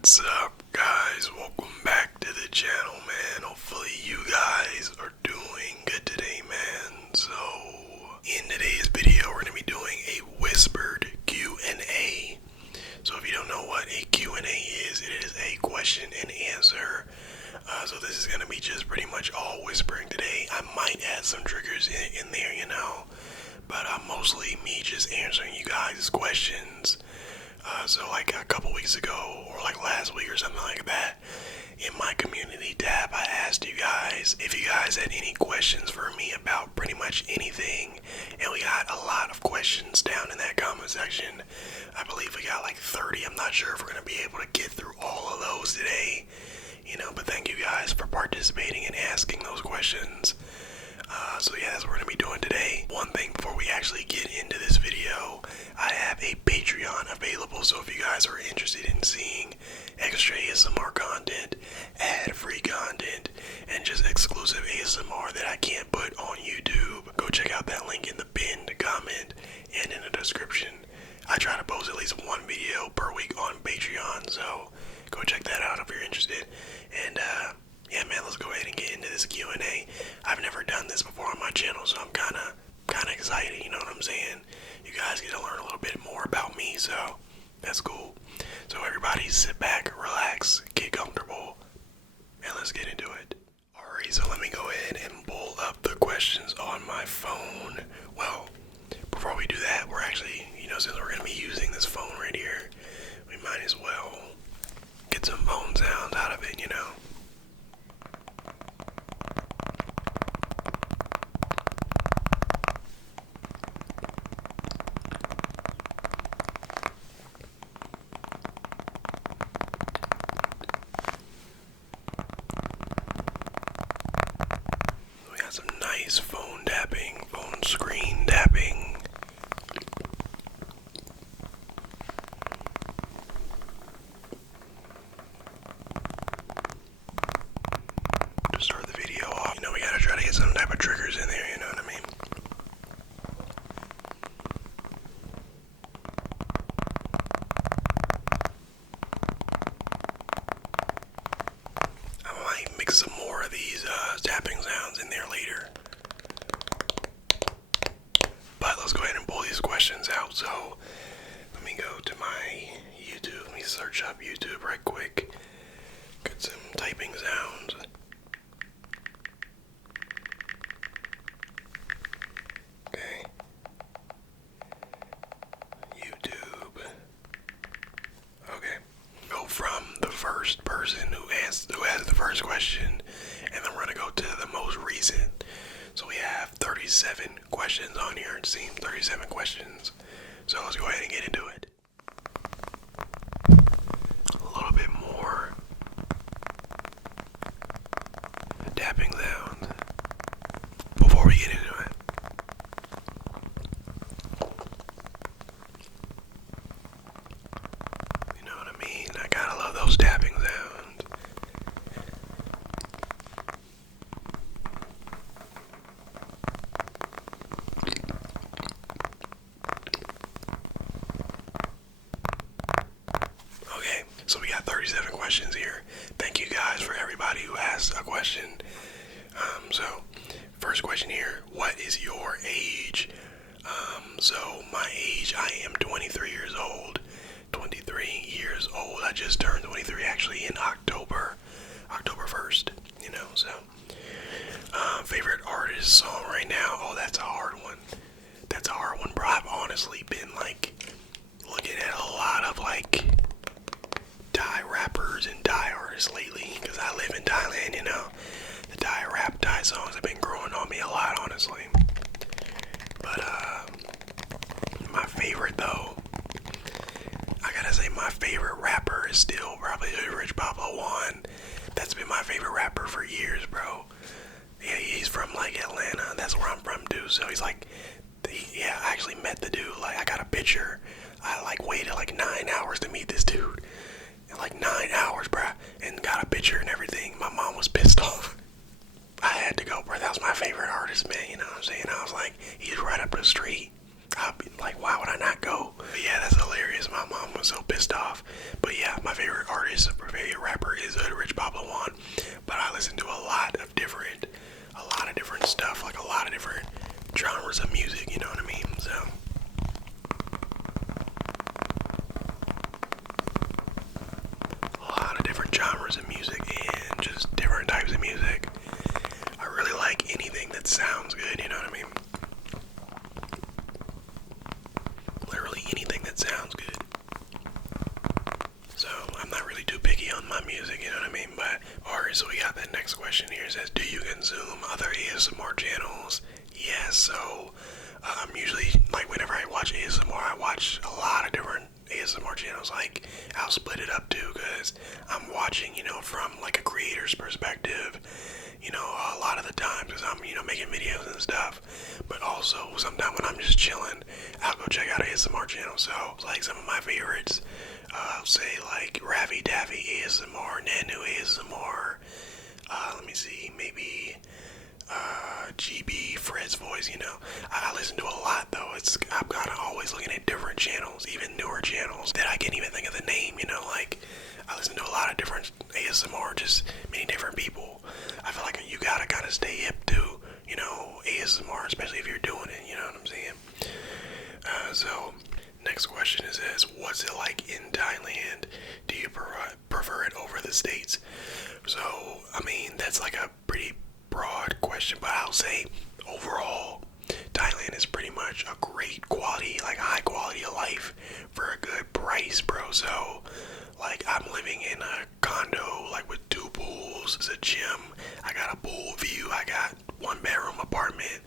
What's up, guys? Welcome back to the channel, man. Hopefully you guys are doing good today, man. So, in today's video, we're going to be doing a whispered Q&A. So if you don't know what a Q&A is, it is a question and answer. So this is going to be just pretty much all whispering today. I might add some triggers in there, but mostly me just answering you guys' questions. So like a couple weeks ago, or like last week or something like that, in my community tab, I asked you guys if you guys had any questions for me about pretty much anything, and we got a lot of questions down in that comment section. I believe we got like 30. I'm not sure if we're going to be able to get through all of those today, but thank you guys for participating and asking those questions. So yeah, that's what we're going to be doing today. One thing before we actually get into this video, I have a Patreon available, so if you guys are interested in seeing extra ASMR content, ad-free content, and just exclusive ASMR that I can't put on YouTube, go check out that link in the pinned comment and in the description. I try to post at least one video per week on Patreon, so go check that out if you're interested. And yeah, man, let's go ahead and get into this Q&A. I've never done this before on my channel, so I'm kind of excited, you know what I'm saying? You guys get to learn a little bit more about me, so that's cool. So everybody sit back, relax, get comfortable, and let's get into it. Alright, so let me go ahead and pull up the questions on my phone. Well, before we do that, we're actually, since we're going to be using this phone right here, we might as well get some phone sounds out of it, We got some nice phone tapping, phone screen tapping. To start the video off, we gotta try to get some type of triggers in there, you know what I mean? I might mix some more of these tapping sounds in there later. But let's go ahead and pull these questions out. So let me go to my YouTube. Let me search up YouTube right quick. Get some typing sounds. Okay. YouTube. Okay. Go from the first person who asked the first question, and then we're gonna go to the most recent. So we have 37 questions on here. It seems 37 questions. So let's go ahead and get into it. A little bit more tapping sounds before we get into it. You know what I mean? I kinda love those tapping sounds. Okay, so we got 37 questions here. Thank you guys for everybody who asked a question. So first question here, what is your age? So my age, I am 23 years old. 23 years old. I just turned 23 actually in October 1st, so. Favorite artist song right now? Oh, that's a hard one. That's a hard one, bro. I've honestly been looking at a lot of Thai rappers and Thai artists lately, because I live in Thailand, The Thai songs have been growing on me a lot, honestly. But my favorite though, I gotta say my favorite rapper is still probably Rich Pablo Juan. That's been my favorite rapper for years, bro. Yeah, he's from Atlanta. That's where I'm from too. So he's I actually met the dude. I got a picture. I waited 9 hours to meet this dude. And 9 hours, bruh, and got a picture and everything. My mom was pissed off. I had to go, bruh. That was my favorite artist, man. You know what I'm saying? I was he's right up the street. I'd be why would I not go? But yeah, that's hilarious. My mom was so pissed off. But yeah, my favorite artist genres of music and just different types of music. I really like anything that sounds good, you know what I mean? Literally anything that sounds good. So I'm not really too picky on my music, you know what I mean? But alright, so we got that next question here. It says, do you consume other ASMR channels? Yes, so I'm usually, like, whenever I watch ASMR, I watch a lot of different ASMR channels. Like, I'll split it up too, because I'm watching, you know, from like a creator's perspective, you know, a lot of the time, because I'm, you know, making videos and stuff. But also, sometimes when I'm just chilling, I'll go check out ASMR channels. So, like, some of my favorites, I'll say, like, Ravi Daffy ASMR, Nanu ASMR, let me see, maybe GB, Fred's Voice, you know. I listen to a lot though. I'm kind of always looking at different channels, even newer channels that I can't even think of the name, you know. Like, I listen to a lot of different ASMR, just many different people. I feel like you gotta kind of stay hip to, you know, ASMR, especially if you're doing it, you know what I'm saying? So, next question is this: what's it like in Thailand? Do you prefer it over the States? So, I mean, that's like a pretty broad question, but I'll say overall, Thailand is pretty much a great quality, like high quality of life for a good price, bro. So, like, I'm living in a condo, like, with 2 pools, it's a gym, I got a pool view, I got 1-bedroom apartment,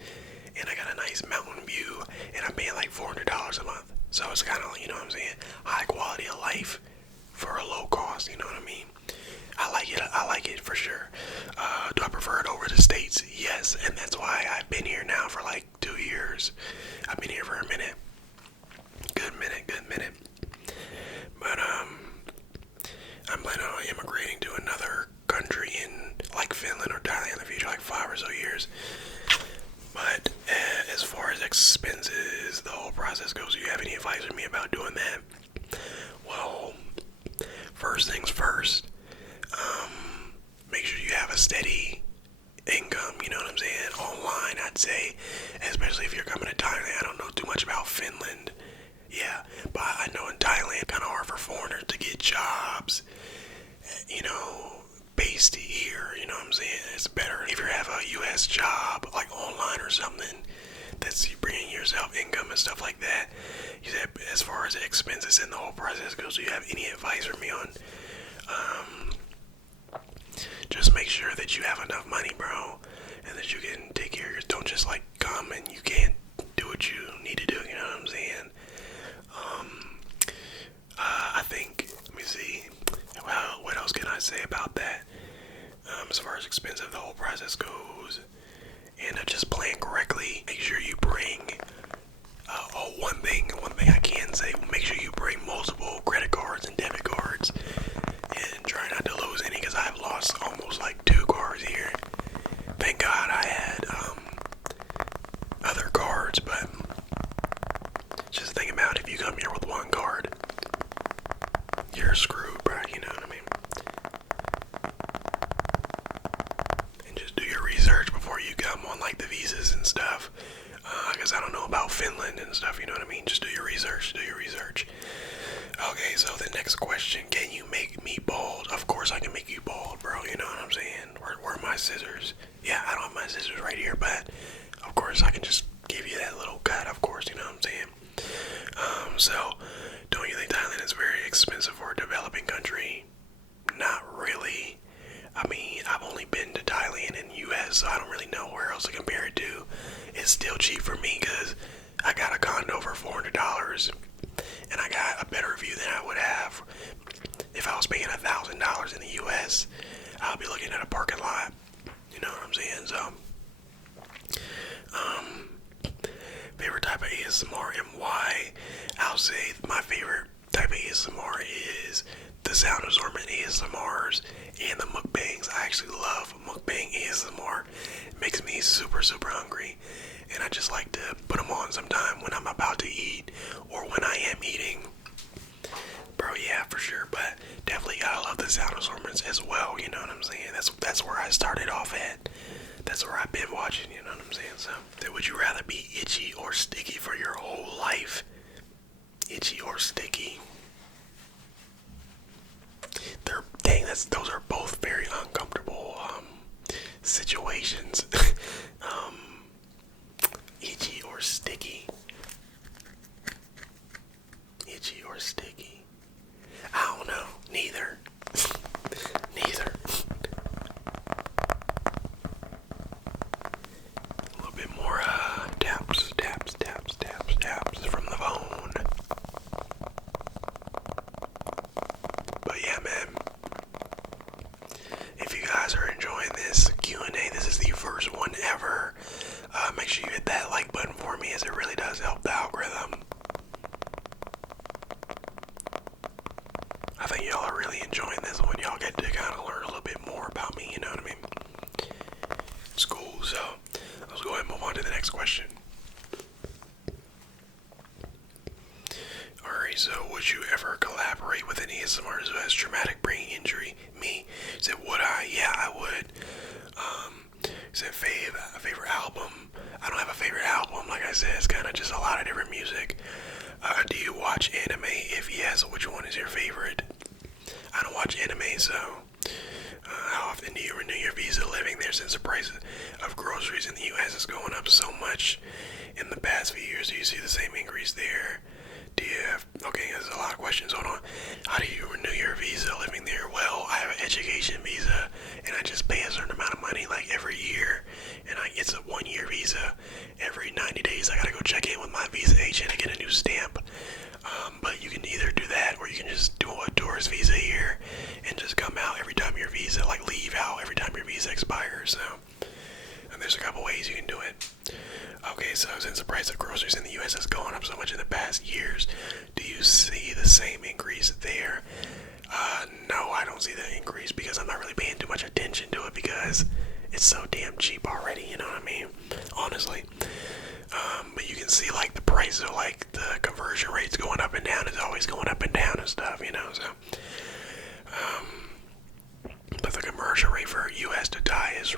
and I got a nice mountain view, and I'm paying like $400 a month. So it's kind of, you know what I'm saying, high quality of life for a low cost, you know what I mean? I like it for sure. Do I prefer it over the States? Yes, and that's why I've been here now for like 2 years. I've been here for a minute. Good minute. But, I'm planning on immigrating to another country in like Finland or Thailand in the future, like 5 or so years. But as far as expenses, the whole process goes, do you have any advice for me about doing that? Well, first things first, make sure you have a steady income, you know what I'm saying? Online, I'd say, especially if you're coming to Thailand. I don't know too much about Finland. Yeah, but I know in Thailand, kind of hard for foreigners to get jobs, you know, based here, you know what I'm saying? It's better if you have a U.S. job, like online or something, that's you bringing yourself income and stuff like that. You said, as far as the expenses and the whole process goes, do you have any advice for me on, just make sure that you have enough money, bro, and that you can take care of yourself. Don't just like come and you can't do what you need to do, you know what I'm saying? I think, let me see, well, what else can I say about that? As far as expensive the whole process goes, and just plan correctly, make sure you bring, one thing I can say, make sure you bring multiple credit cards and debit cards, and try not to lose any, because I've lost almost like 2 cards here. Thank God I had, other cards, but just think about if you come here with 1 card, you're screwed, bro, you know what I mean? And just do your research before you come on like the visas and stuff, because I don't know about Finland and stuff, you know what I mean? Just do your research, Okay, so the next question, can you make me bald? Of course I can make you bald, bro, you know what I'm saying? Where are my scissors? Yeah, I don't have my scissors right here, but of course I can just give you that little cut, of course, you know what I'm saying? So, don't you think Thailand is very expensive for a developing country? Not really. I mean, I've only been to Thailand and US, so I don't really know where else to compare it to. It's still cheap for me because I got a condo for $400, and I got a better view than I would have if I was paying $1,000 in the US. I'll be looking at a parking lot. You know what I'm saying? So, favorite type of ASMR and why? I'll say my favorite type of ASMR is the sound absorbent ASMRs and the mukbangs. I actually love mukbang ASMR. It makes me super hungry, and I just like to put them on sometime when I'm about to eat or when I am eating. Bro, yeah, for sure, but definitely gotta love the sound absorbents as well, you know what I'm saying? That's where I started off at. That's where I've been watching, you know what I'm saying? So, would you rather be itchy or sticky for your whole life? Itchy or sticky? those are both very uncomfortable situations. um, Itchy or sticky? Itchy or sticky? I don't know. Neither. Neither. A little bit more taps from the phone. But yeah, man. If you guys are enjoying this Q&A, this is the first one ever. Make sure you hit that like button for me, as it really does help the algorithm. I think y'all are really enjoying this one. Y'all get to kind of learn a little bit more about me, you know what I mean? It's cool, so let's go ahead and move on to the next question. Alright, so would you ever collaborate with an ASMR artist who has traumatic brain injury? Me? Said, would I? Yeah, I would. Said, favorite album? I don't have a favorite album. Like I said, it's kind of just a lot of different music. Do you watch anime? If yes, which one is your favorite? I don't watch anime, so how often do you renew your visa living there, since the price of groceries in the U.S. is going up so much in the past few years? Do you see the same increase there? Do you have, okay, there's a lot of questions, hold on. How do you renew your visa living there? Well, I have an education visa, and I just pay a certain amount of money like every year, and it's a 1-year visa. Every 90 days I gotta go check in with my visa agent and get a new stamp. But you can either do that, or you can just do a tourist visa here and just come out every time your visa, like leave out every time your visa expires. So, and there's a couple ways you can do it. Okay, so since the price of groceries in the U.S. has gone up so much in the past years, do you see the same increase there? No, I don't see the increase, because I'm not really paying too much attention to it, because it's so damn cheap already, you know what I mean? Honestly. But you can see like the price of like the conversion rates going up and down. It's always going up and down and stuff, you know, so. But the conversion rate for US to Thai is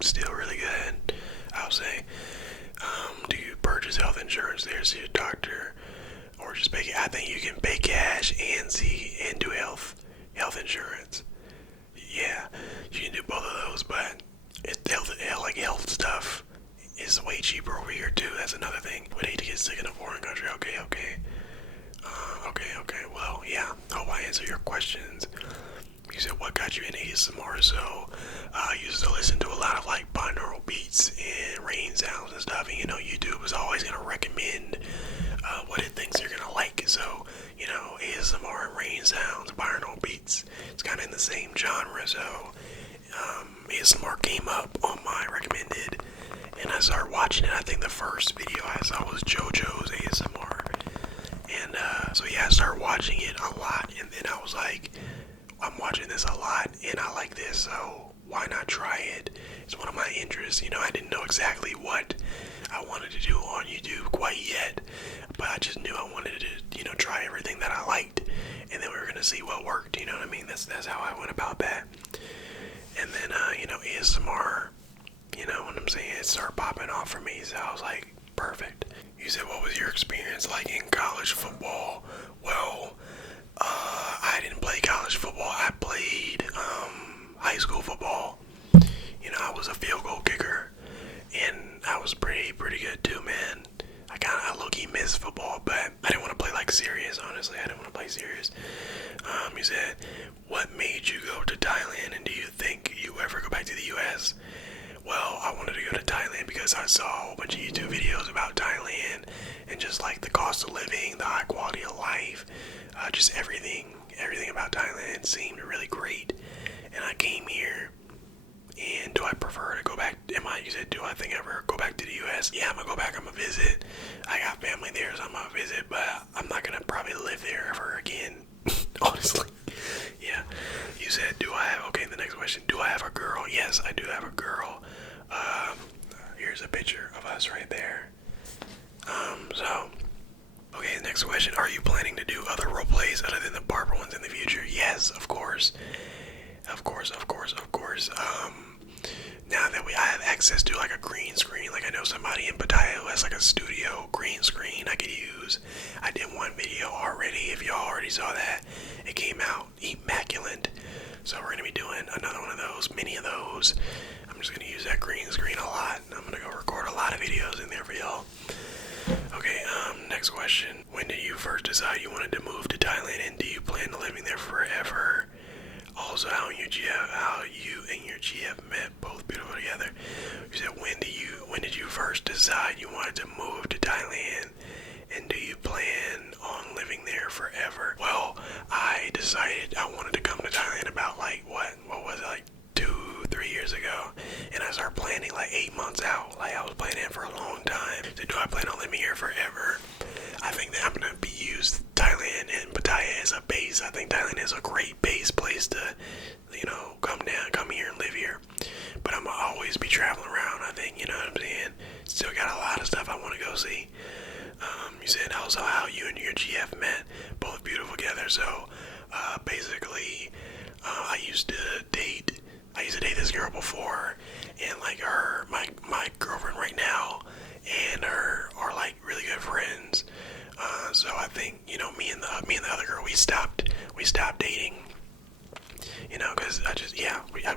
still really good, I'll say. Do you purchase health insurance there, see a doctor, or just pay? I think you can pay cash and do health insurance. Yeah, you can do both of those, but health stuff is way cheaper over here too. That's another thing. Would hate to get sick in a foreign country. Okay. Well, yeah. Hope I answer your questions. You said, what got you into ASMR? So, I used to listen to a lot of like binaural beats and rain sounds and stuff, and YouTube is always gonna recommend what it thinks you're gonna like. So, ASMR and rain sounds, binaural beats, it's kind of in the same genre. So, ASMR came up on my recommended, and I started watching it. I think the first video I saw was JoJo's ASMR, and so yeah, I started watching it a lot, and then I was like, I'm watching this a lot and I like this, so why not try it? It's one of my interests. I didn't know exactly what I wanted to do on YouTube quite yet, but I just knew I wanted to, try everything that I liked, and then we were gonna see what worked. You know what I mean? That's how I went about that. And then ASMR, what I'm saying, it started popping off for me, so I was like, perfect. You said, what was your experience like in college football? Well, I didn't play college football. I played high school football. I was a field goal kicker, and I was pretty good too, man. I low-key missed football, but I didn't want to play like serious. Honestly, I didn't want to play serious. You said, what made you go to Thailand, and do you think you ever go back to the U.S.? Well, I wanted to go to Thailand because I saw a whole bunch of YouTube videos about Thailand, and just like the cost of living, the high quality of life, just everything about Thailand seemed really great. And I came here, and do I prefer to go back? You said, do I think ever go back to the U.S.? Yeah, I'm gonna go back. I'm gonna visit. I got family there, so I'm gonna visit, but I'm not gonna probably live there ever again. Honestly. Yeah. You said, okay, the next question, do I have a girl? Yes, I do have a girl. Here's a picture of us right there. Okay, next question, are you planning to do other role plays other than the barber ones in the future? Yes, of course. Now that I have access to like a green screen, like I know somebody in Pattaya who has like a studio green screen I could use. I did one video already, if y'all already saw that. It came out immaculate. So we're post many of those. I'm just gonna use that green screen a lot. I'm gonna go record a lot of videos in there for y'all. Okay, next question. When did you first decide you wanted to move to Thailand, and do you plan on living there forever? Also, how you and your GF met, both beautiful together. You said, when did you first decide you wanted to move to Thailand, and do you plan on living there forever? Well, I decided I wanted to come to Thailand about what was it, like 2-3 years ago, and I started planning like 8 months out. Like, I was planning for a long time. So do I plan on living here forever? I think that I'm gonna use Thailand and Pattaya as a base. I think Thailand is a great base place to, come here and live here. But I'm gonna always be traveling around. I think, you know what I'm saying. Still got a lot of stuff I want to go see. You said also how you and your GF met, both beautiful together. So basically, I used to date this girl before, and like my girlfriend right now and her are like really good friends. So I think, me and the other girl, we stopped dating, because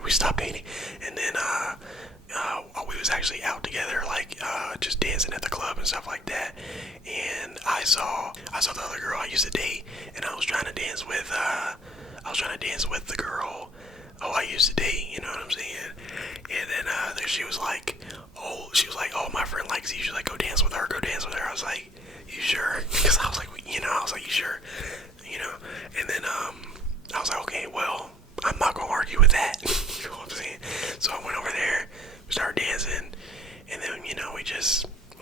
we stopped dating, and then we was actually out together, like just dancing at the club and stuff like that. And I saw the other girl I used to date, and I was trying to dance with the girl I used to date, you know what I'm saying? And then she was like, oh, my friend likes you. She's like, go dance with her. I was like, you sure? Because I was like, you sure? And then I was like, okay, well, I'm not gonna argue with that. You know what I'm saying? So I went over there, we started dancing, and then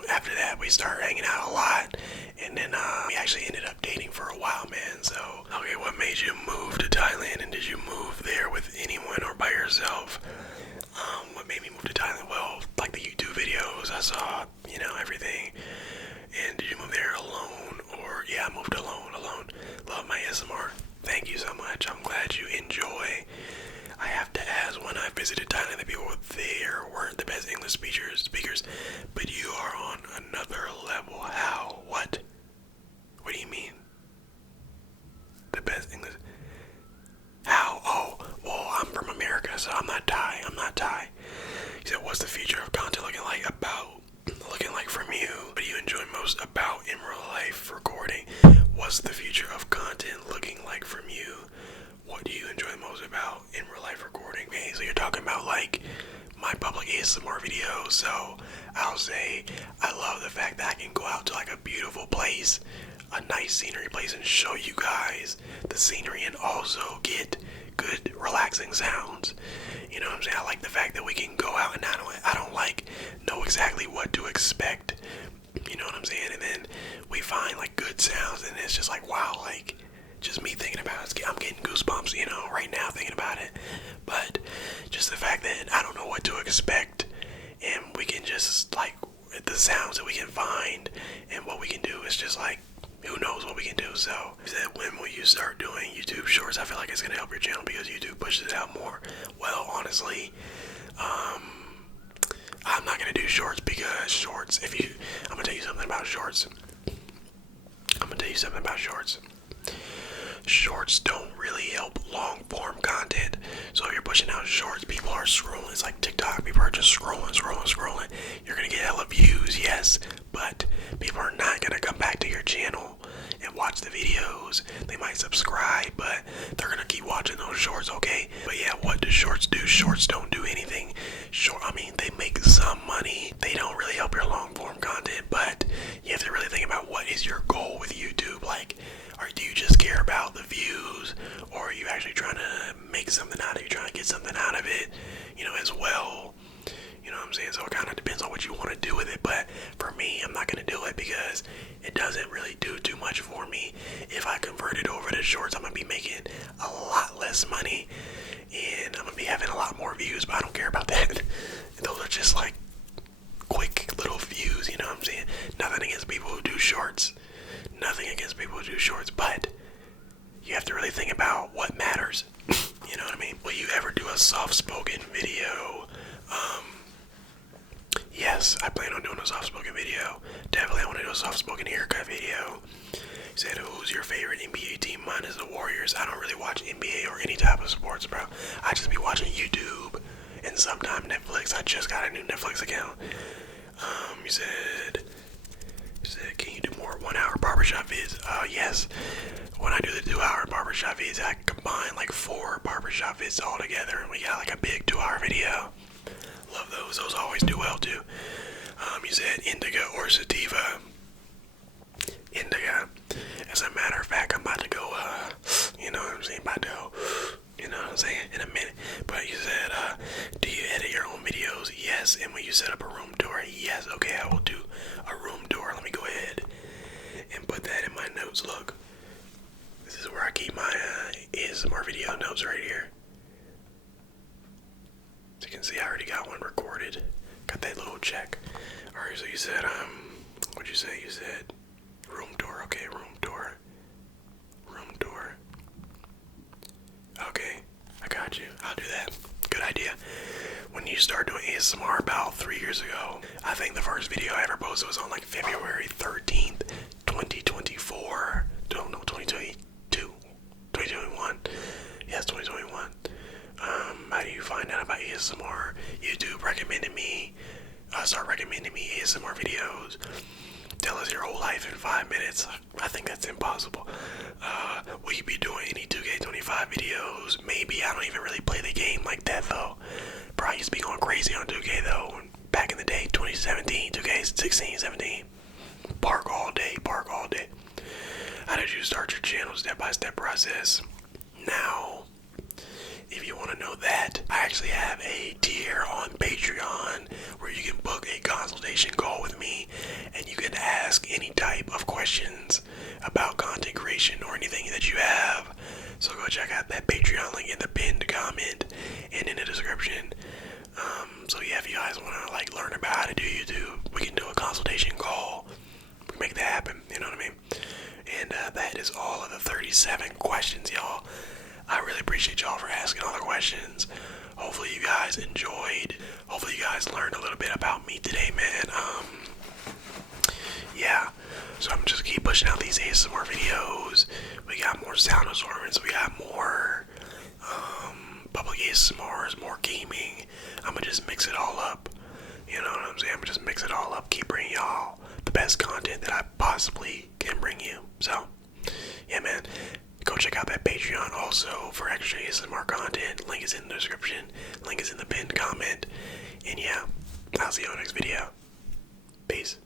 after that we started hanging out a lot, and then we actually ended up dating for a while, man. So okay, what made you move to Thailand, and did you move there with anyone or by yourself? What made me move to Thailand? Well, like the YouTube videos I saw, everything. And did you move there alone? Or yeah, I moved alone. Love my ASMR. Thank you so much. I'm glad you enjoy. I have to ask, when I visited Thailand, the people there weren't the best English speakers, but you are on another level. How? What? What do you mean? The best English? How? Oh, well, I'm from America, so I'm not Thai. He said, what's the future of content looking like from you? What do you enjoy most about in real life recording? What's the future of content looking like from you? What do you enjoy most about in real life recording? Okay, so you're talking about like my public ASMR videos. So I'll say I love the fact that I can go out to like a beautiful place, a nice scenery place, and show you guys the scenery and also get good relaxing sounds. You know what I'm saying? I like the fact that we can go out and I don't like know exactly what to expect. You know what I'm saying? And then we find like good sounds, and it's just like, wow, like just me thinking about it, I'm getting goosebumps, right now thinking about it. But just the fact that I don't know what to expect, and we can just like the sounds that we can find, and what we can do is just like, who knows what we can do. So he said, when will you start doing YouTube shorts? I feel like it's gonna help your channel because YouTube pushes it out more. Well, honestly, I'm not gonna do shorts because shorts, I'm gonna tell you something about shorts. Shorts don't really help long form content. So if you're pushing out shorts, people are scrolling. It's like TikTok. People are just scrolling. You're gonna get hella views, yes, but people are not gonna come back to your channel and watch the videos. They might subscribe, but they're gonna keep watching those shorts, okay? But yeah, what do shorts do? Shorts don't do anything. They make some money. They don't really help your long form content, but you have to really think about what is your goal with YouTube. Like, or do you just care about the views, or are you actually trying to make something out of it? You're trying to get something out of it, as well. You know what I'm saying? So it kind of depends on what you want to do with it. But for me, I'm not going to do it because it doesn't really do too much for me. If I convert it over to shorts, I'm going to be making a lot less money, and I'm going to be having a lot more views, but I don't care about that. Those are just like quick little views, you know what I'm saying? Nothing against people who do shorts. But you have to really think about what matters. You know what I mean? Will you ever do a soft-spoken video? Yes, I plan on doing a soft-spoken video. Definitely I want to do a soft-spoken haircut video. He said, who's your favorite NBA team? Mine is the Warriors. I don't really watch NBA or any type with sports, bro. I just be watching YouTube and sometimes Netflix. I just got a new Netflix account. You said, can you do more 1 hour barbershop vids? Yes. When I do the 2 hour barbershop vids, I combine like 4 barbershop vids all together, and we got like a big 2 hour video. Love those. Those always do well too. You said indica or sativa. Indica. As a matter of fact, I'm about to go, you know what I'm saying, about to go, you know what I'm saying, in a minute. But you said, do you edit your own videos? Yes. And when you set up a room tour? Yes. Okay, I will do a room tour. Let me go ahead and put that in my notes. Look, this is where I keep my ASMR video notes right here. As you can see, I already got one recorded. Got that little check. Alright, so you said, what'd you say? You said room tour. Okay, room tour. Room tour. Okay, I got you. I'll do that. Good idea. When you start doing ASMR about 3 years ago, I think the first video I ever posted was on like February 13th, 2024. No, 2022. 2021. Yes, 2021. How do you find out about ASMR? YouTube recommended me. Start recommending me ASMR videos. Tell us your whole life in 5 minutes. I think that's impossible. Will you be doing any 2K25 videos? Maybe. I don't even really play the game like that though. Bro, I used to be going crazy on 2K though. Back in the day, 2017, 2K16, 17. Park all day, park all day. How did you start your channel? Step-by-step process. Now, if you want to know that, I actually have a tier on Patreon where you can book a consultation call with me and you can ask any type of questions about content creation or anything that you have. So go check out that Patreon link in the pinned comment and in the description. So yeah, if you guys want to like learn about how to do YouTube, we can do a consultation call. We can make that happen, you know what I mean? And that is all of the 37 questions, y'all. I really appreciate y'all for asking all the questions. Hopefully you guys enjoyed. Hopefully you guys learned a little bit about me today, man. Yeah. So I'm just keep pushing out these ASMR videos. We got more sound assortments. We got more public ASMRs, more gaming. I'm gonna just mix it all up. You know what I'm saying? I'm gonna just mix it all up. Keep bringing y'all the best content that I possibly can bring you. So, yeah, man. Go check out that Patreon also for extra ASMR content. Link is in the description. Link is in the pinned comment. And yeah, I'll see you on the next video. Peace.